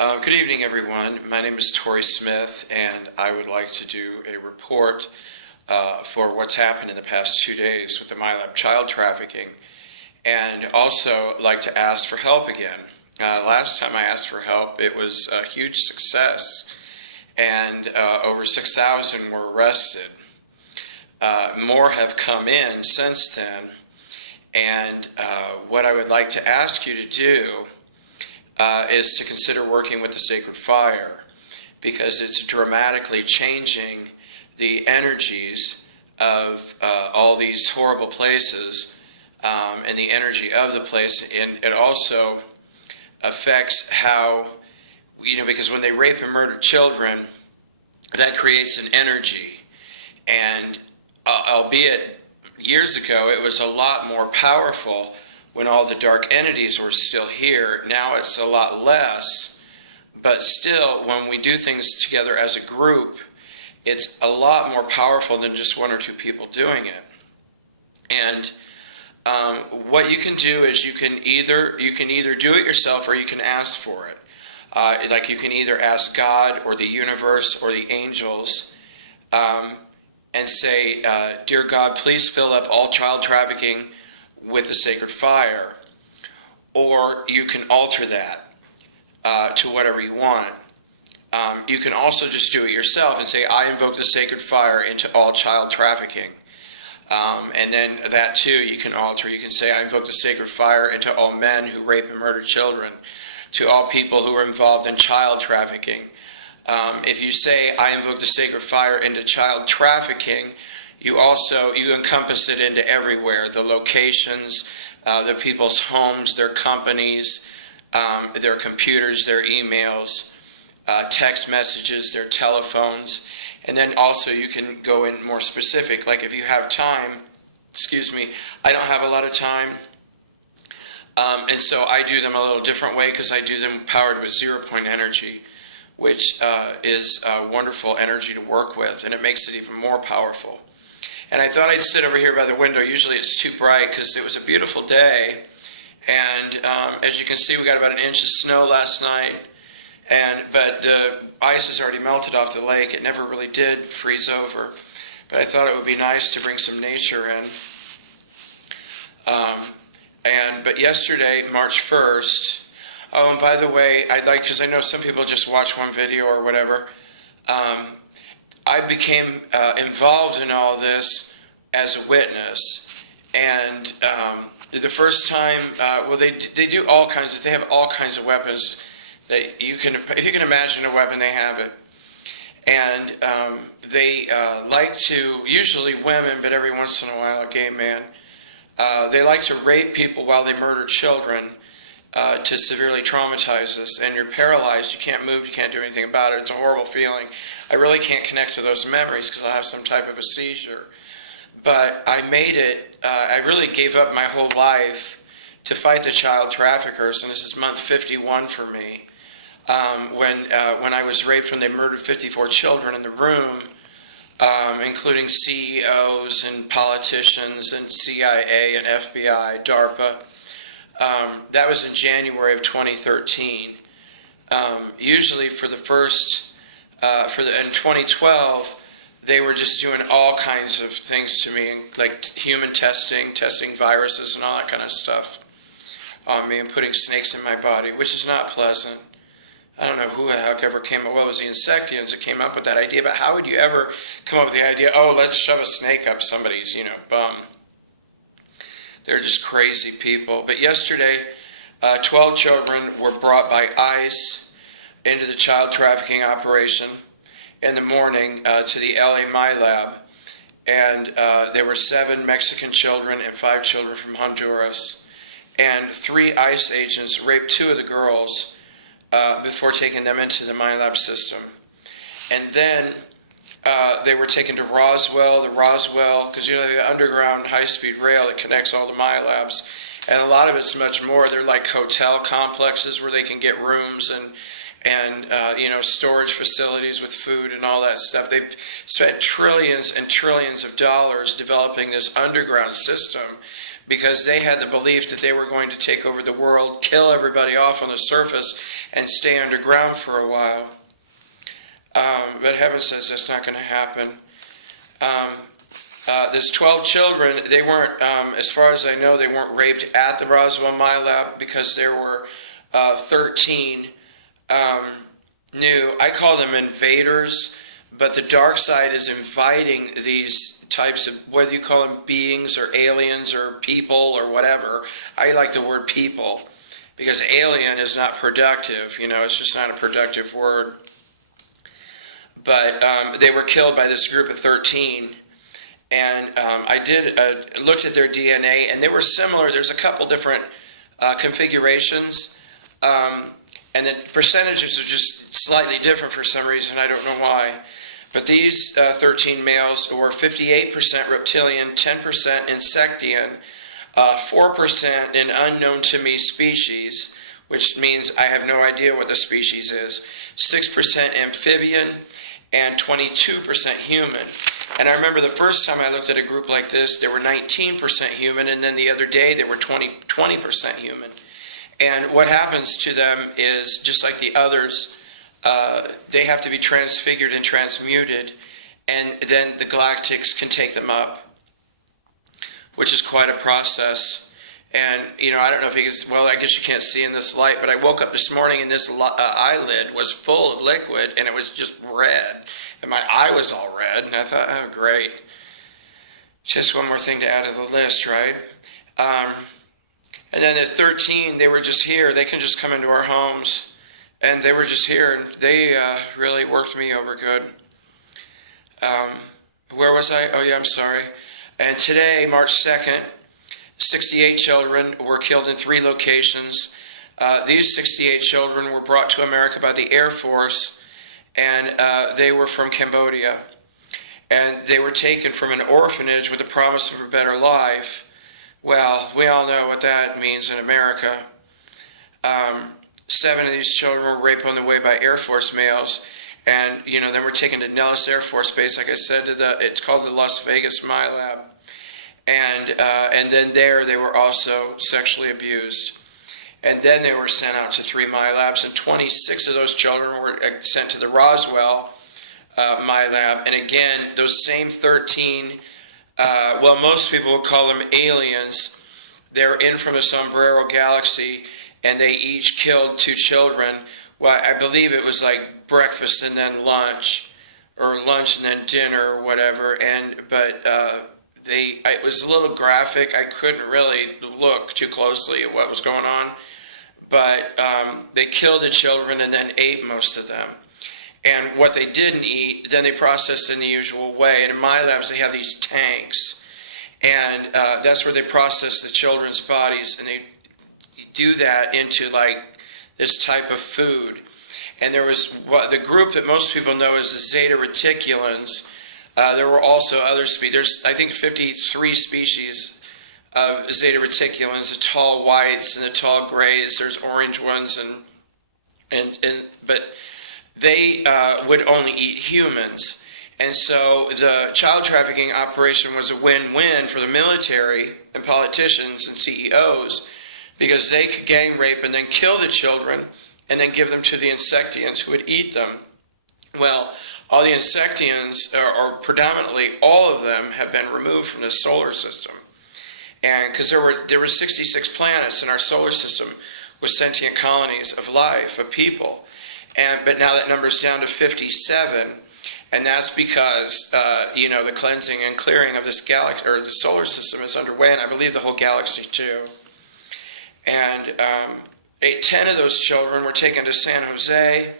Good evening, everyone. My name is Tori Smith, and I would like to do a report for what's happened in the past 2 days with the MyLab child trafficking, and also like to ask for help again. Last time I asked for help, it was a huge success, and over 6,000 were arrested. More have come in since then, and what I would like to ask you to do is to consider working with the sacred fire, because it's dramatically changing the energies of all these horrible places and the energy of the place. And it also affects how, because when they rape and murder children, that creates an energy. And albeit years ago it was a lot more powerful when all the dark entities were still here. Now it's a lot less, but still, when we do things together as a group, it's a lot more powerful than just one or two people doing it. And what you can do is you can either do it yourself, or you can ask for it. Like, you can either ask God or the universe or the angels and say, "Dear God, please fill up all child trafficking with the sacred fire," or you can alter that to whatever you want. You can also just do it yourself and say, "I invoke the sacred fire into all child trafficking," and then that too you can alter. You can say, "I invoke the sacred fire into all men who rape and murder children, to all people who are involved in child trafficking." If you say, "I invoke the sacred fire into child trafficking," you encompass it into everywhere: the locations, the people's homes, their companies, their computers, their emails, text messages, their telephones. And then also you can go in more specific, like if you have time. I don't have a lot of time, and so I do them a little different way, because I do them powered with 0-point energy, which is a wonderful energy to work with, and it makes it even more powerful. And I thought I'd sit over here by the window. Usually it's too bright because it was a beautiful day. And as you can see, we got about 1 inch of snow last night. But the ice has already melted off the lake. It never really did freeze over. But I thought it would be nice to bring some nature in. But yesterday, March 1st, oh, and by the way, because I know some people just watch one video or whatever, I became involved in all this as a witness, and the first time, they do all kinds of, they have all kinds of weapons that if you can imagine a weapon, they have it, and they like to, usually women, but every once in a while a gay man, they like to rape people while they murder children, to severely traumatize us. And you're paralyzed, you can't move, you can't do anything about it. It's a horrible feeling. I really can't connect to those memories because I'll have some type of a seizure. But I made it, I really gave up my whole life to fight the child traffickers, and this is month 51 for me. When I was raped, when they murdered 54 children in the room, including CEOs and politicians and CIA and FBI, DARPA. That was in January of 2013. Usually for the first, in 2012, they were just doing all kinds of things to me, like human testing viruses and all that kind of stuff on me, and putting snakes in my body, which is not pleasant. I don't know who the heck ever came up, well, it was the Insectians that came up with that idea, but how would you ever come up with the idea, oh, let's shove a snake up somebody's, bum? They're just crazy people. But yesterday, 12 children were brought by ICE into the child trafficking operation in the morning to the LA MyLab. And there were 7 Mexican children and 5 children from Honduras. And 3 ICE agents raped 2 of the girls before taking them into the MyLab system. And then they were taken to Roswell, because the underground high-speed rail that connects all the MyLabs, and a lot of it's much more. They're like hotel complexes where they can get rooms and storage facilities with food and all that stuff. They've spent trillions and trillions of dollars developing this underground system, because they had the belief that they were going to take over the world, kill everybody off on the surface, and stay underground for a while. But heaven says that's not going to happen. There's 12 children. They weren't, as far as I know, they weren't raped at the Roswell Milab, because there were 13 new, I call them invaders, but the dark side is inviting these types of, whether you call them beings or aliens or people or whatever. I like the word people, because alien is not productive. It's just not a productive word. But they were killed by this group of 13. And I did looked at their DNA, and they were similar. There's a couple different configurations, and the percentages are just slightly different for some reason. I don't know why. But these 13 males were 58% reptilian, 10% insectian, 4% an unknown to me species, which means I have no idea what the species is, 6% amphibian, and 22% human. And I remember the first time I looked at a group like this, they were 19% human, and then the other day they were 20% human. And what happens to them is, just like the others, they have to be transfigured and transmuted, and then the Galactics can take them up, which is quite a process. And, I don't know if you can, well, I guess you can't see in this light, but I woke up this morning and this eyelid was full of liquid, and it was just red. And my eye was all red, and I thought, oh, great. Just one more thing to add to the list, right? And then at 13, they were just here. They can just come into our homes, and they were just here, and they really worked me over good. Where was I? Oh, yeah, I'm sorry. And today, March 2nd, 68 children were killed in 3 locations. These 68 children were brought to America by the Air Force, and they were from Cambodia. And they were taken from an orphanage with the promise of a better life. Well, we all know what that means in America. 7 of these children were raped on the way by Air Force males, and then were taken to Nellis Air Force Base. Like I said, it's called the Las Vegas Milab. And then there they were also sexually abused. And then they were sent out to 3 Milabs, and 26 of those children were sent to the Roswell Milab. And again, those same 13, well, most people would call them aliens. They're in from a sombrero galaxy, and they each killed 2 children. Well, I believe it was like breakfast and then lunch, or lunch and then dinner, or whatever. But it was a little graphic. I couldn't really look too closely at what was going on. But they killed the children and then ate most of them. And what they didn't eat, then they processed in the usual way. And in my labs, they have these tanks. And that's where they process the children's bodies. And they do that into like this type of food. And there was the group that most people know as the Zeta reticulans. There were also other species. There's, I think, 53 species of Zeta reticulans, the tall whites and the tall grays. There's orange ones, but they would only eat humans. And so the child trafficking operation was a win-win for the military and politicians and CEOs, because they could gang rape and then kill the children and then give them to the insectians who would eat them. Well, all the insectians, or predominantly all of them, have been removed from the solar system. And because there were 66 planets in our solar system with sentient colonies of life, of people. But now that number's down to 57, and that's because the cleansing and clearing of this galaxy, or the solar system, is underway, and I believe the whole galaxy too. And 10 of those children were taken to San Jose,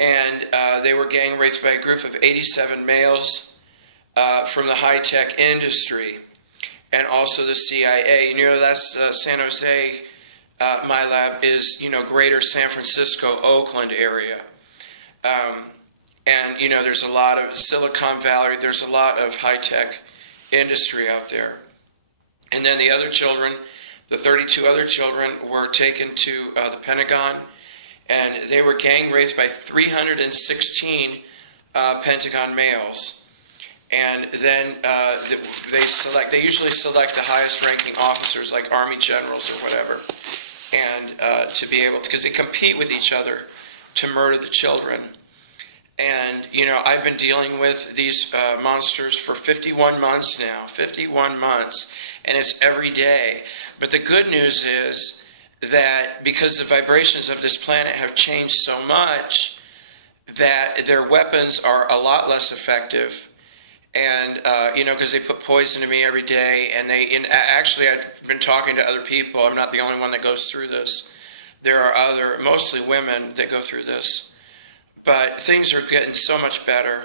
and they were gang raped by a group of 87 males from the high-tech industry, and also the CIA. That's San Jose. My lab is, greater San Francisco, Oakland area. And, there's a lot of Silicon Valley, there's a lot of high-tech industry out there. And then the other children, the 32 other children, were taken to the Pentagon, and they were gang raped by 316 Pentagon males. And then they usually select the highest ranking officers, like Army generals or whatever, and to be able to, because they compete with each other to murder the children. And, I've been dealing with these monsters for 51 months now, 51 months, and it's every day. But the good news is that because the vibrations of this planet have changed so much, that their weapons are a lot less effective. And, because they put poison in me every day, and actually I've been talking to other people. I'm not the only one that goes through this. There are mostly women that go through this. But things are getting so much better.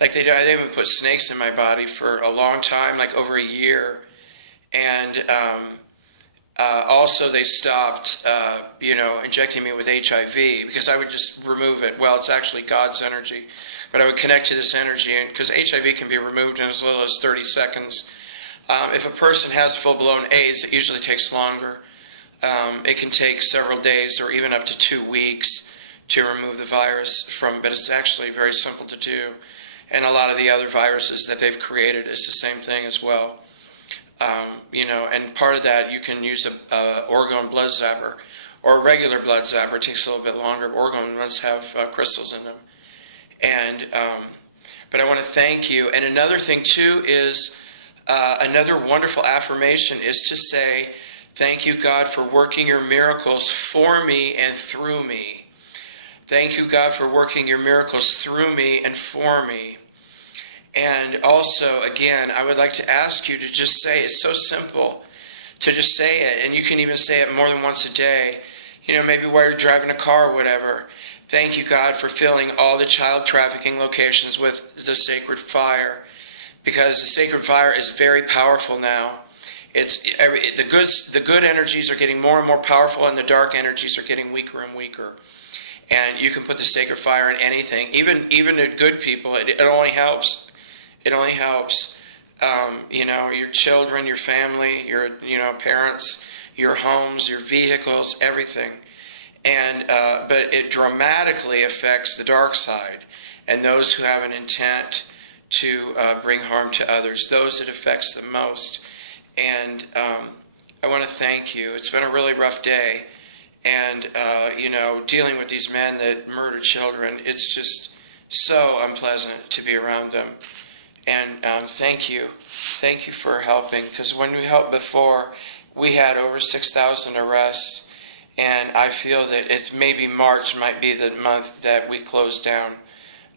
Like they haven't put snakes in my body for a long time, like over a year. And also they stopped, injecting me with HIV, because I would just remove it. Well, it's actually God's energy. But I would connect to this energy, because HIV can be removed in as little as 30 seconds. If a person has full-blown AIDS, it usually takes longer. It can take several days or even up to 2 weeks to remove the virus but it's actually very simple to do. And a lot of the other viruses that they've created is the same thing as well. And part of that, you can use a orgone blood zapper or a regular blood zapper. It takes a little bit longer. Orgone ones have crystals in them. And but I want to thank you. And another thing too is another wonderful affirmation is to say, thank you, God, for working your miracles for me and through me. Thank you, God, for working your miracles through me and for me. And also, again, I would like to ask you to just say, it's so simple to just say it. And you can even say it more than once a day. Maybe while you're driving a car or whatever. Thank you, God, for filling all the child trafficking locations with the sacred fire, because the sacred fire is very powerful now. The good energies are getting more and more powerful, and the dark energies are getting weaker and weaker. And you can put the sacred fire in anything, even the good people. It only helps. It only helps. Your children, your family, your parents, your homes, your vehicles, everything. And but it dramatically affects the dark side and those who have an intent to bring harm to others. Those it affects the most. And I want to thank you. It's been a really rough day, and dealing with these men that murder children. It's just so unpleasant to be around them. And thank you for helping. Because when we helped before, we had over 6,000 arrests. And I feel that it's maybe March might be the month that we close down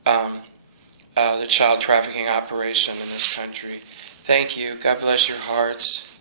the child trafficking operation in this country. Thank you. God bless your hearts.